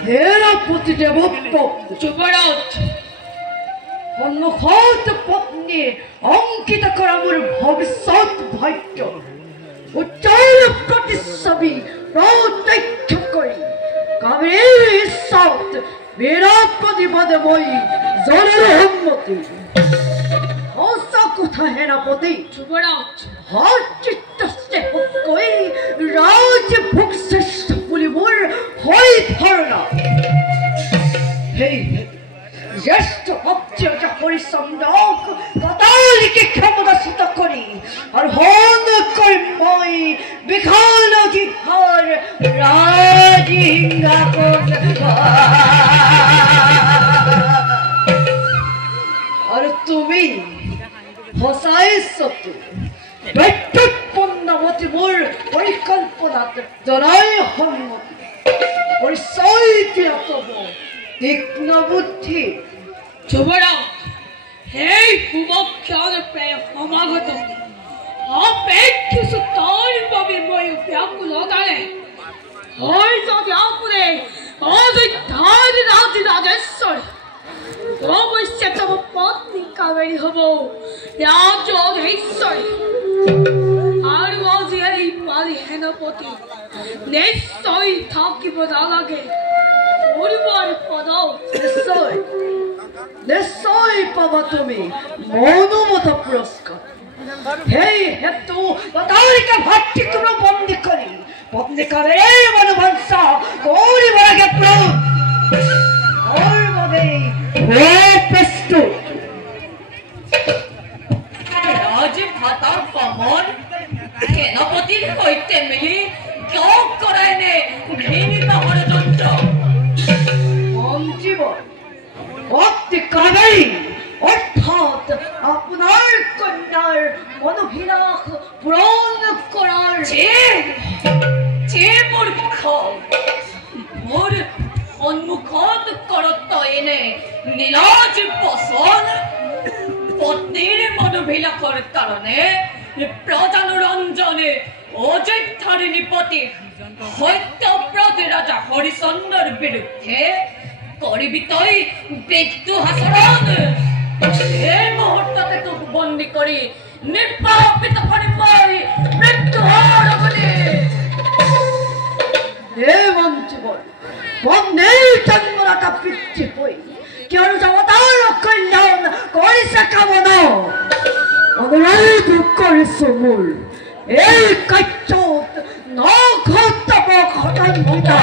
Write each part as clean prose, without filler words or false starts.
সেনাপতি দেৱত্ব যুৱৰাজ সন্মুখত পত্নী অংকিত কৰা মোৰ ভৱিষ্যত ভাগ্য উজ্জ্বল প্ৰতিচ্ছবি প্ৰত্যক্ষ কৰি কাবেৰীৰ ইচ্ছাত বিৰাপতি পদে মই জনাৰ সন্মতি সঁচা কথা সেনাপতি যুৱৰাজ চিত্তকৈ ৰাজভোগ শ্ৰেষ্ঠ বুলি মোৰ হৈ ধাৰণা সেই জ্যেষ্ঠ অত্যন্ত পৰিচন্দক কটালিকে ক্ষমতাচ্যুত কৰি আৰু সন্মুখকৈ মই বিশাল অধিকাৰ ৰাজসিংহাসন আৰু তুমি সঁচাই চতু দৈত্যপন্নমতি মোৰ পৰিকল্পনাত জনাই সন্মতি পৰিচয় দিয়া পাব তীক্ষ্ণ বুদ্ধি যুৱৰাজ সেই শুভক্ষণ প্ৰায় সমাগত অপেক্ষিছো তাৰ বাবে মই ব্যাকুলতাৰে হয় যদি আপুনি অযোধ্যাৰ ৰাজেশ্বৰ অৱশ্যে তব পত্নী কাবেৰী হ'ব ৰাজধীশ্বৰী আৰু আজি এই পালি সেনাপতি নিশ্চয় থাকিব নালাগে পূৰ্বৰ পদ নিশ্চয় নিশ্চয় পাবা তুমি মনোমত পুৰস্কাৰ সেই হেতু তাৰিকা ভাতৃত্ব বন্দী কৰি পত্নী কাবেৰীৰ মনোবাঞ্ছা কৰিব লাগে মোৰ বাবে প্ৰস্তুত ৰাজভাতাৰ কমল সেনাপতিৰ সৈতে মিলি লগ কৰাইনে ঘৃণিত ষড়যন্ত্ৰ মন্ত্ৰীবৰ পত্নী কাবেৰী অৰ্থাৎ আপোনাৰ কন্যাৰ মনোভিলাস পূৰণ কৰাৰ মোৰ সন্মুখত কৰত এনে নীলাজ বচন পত্নীৰ মনোভিলাসৰ কাৰণে প্ৰজানুৰঞ্জনে অযোধ্যাৰ নিপতি সত্যব্ৰতী ৰাজা হৰিচন্দ্ৰৰ বিৰুদ্ধে কৰিবি তই মৃত্যু আচৰণ এই মুহূৰ্ততে তোক বন্দী কৰি নিৰ্বাপিত কৰি মই মৃত্যু হৰগনি হে মন্ত্ৰীবৰ পত্নীৰ জন্মদাতা পিতৃ হৈ কিয়নো জগতৰ কল্যাণ কৰিছে কামনা অনুৰোধ কৰিছো মোৰ এই কাৰ্যত নঘটব ঘটনা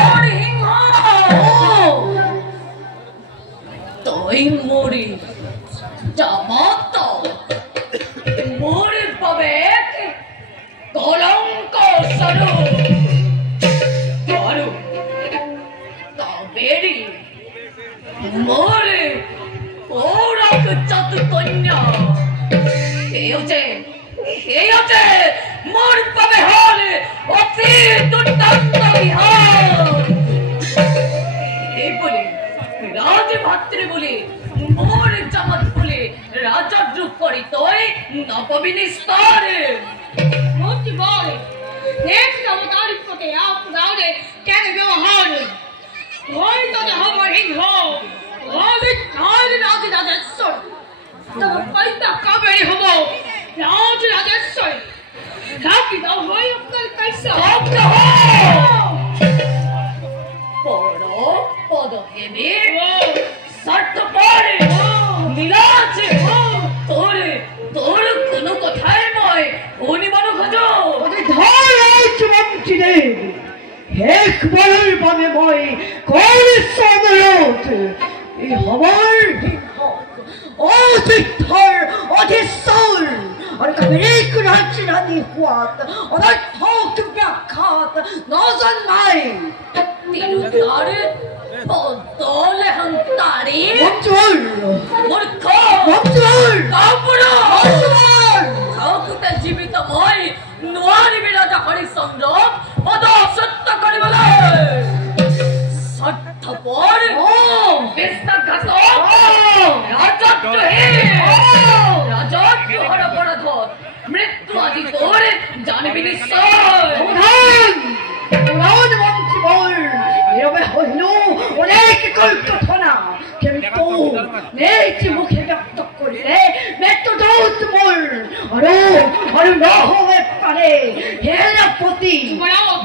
তই মৰি যাবত মোৰ বাবে কলংক স্বৰূপ আৰু কাবেৰী মোৰ পৌৰক জাত কন্যা সেয়ে মোৰ বাবে হ'ল অতি দুৰ্দান্ত বিহাৰ এইবুলি ৰাজভাতৃ বুলি মোৰ জামত বুলি ৰাজদ্ৰোহ কৰি তই নকবি নিস্তাৰ মন্ত্ৰীবৰ এক নৱতাৰিৰ প্ৰতি আপোনাৰ কেনে ব্যৱহাৰ হয় যদি হ'ব সিংহ ৰাজেশ্বৰ তব কন্যা কাবেৰী হ'ব ৰাজেশ্বৰ থাকি নহয় আপোনাৰ কাৰ্য পদহেবি স্বাৰ্থপৰ নীলাজ তোৰ কোনো কথাই মই শুনিব নোখোজো শেষবাৰৰ বাবে মই কৰিছো অনুৰোধ এই সবাৰ অযোধ্যাৰ অধীশ্বৰ আৰু কাবেৰীক ৰাজৰাণী হোৱাত অনৰ্থক ব্যাঘাত নজন্মাই তিৰুতাৰে পদলে হন্তাৰে মূৰ্খ কাপুতে জীৱিত মই নোৱাৰিবি ৰাজা হৰিচন্দ্ৰক পদচ্যুত কৰিবলৈ স্বাৰ্থপৰ বিশ্বাসঘাতক ৰাজদ্ৰোহী ৰাজদ্ৰোহৰ অপৰাধত মৃত্যু জাতি তোর জানবি নিশ্চয় প্রধান মন্ত্রী বল এরবে হইল অনেক কল্পনা কিন্তু নেই মুখে ব্যক্ত করলে মৃত্যু দৌত বল আরো না হবে পারে হেলাপতি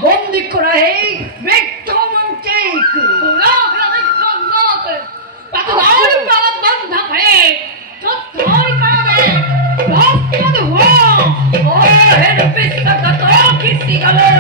বন্দি করা এই বৃদ্ধ মন্ত্রী পাতলার পালা বন্ধ করে চত্বর করে ভক্ত হওয়া ও হেড পিস্তা কত কিসি গলে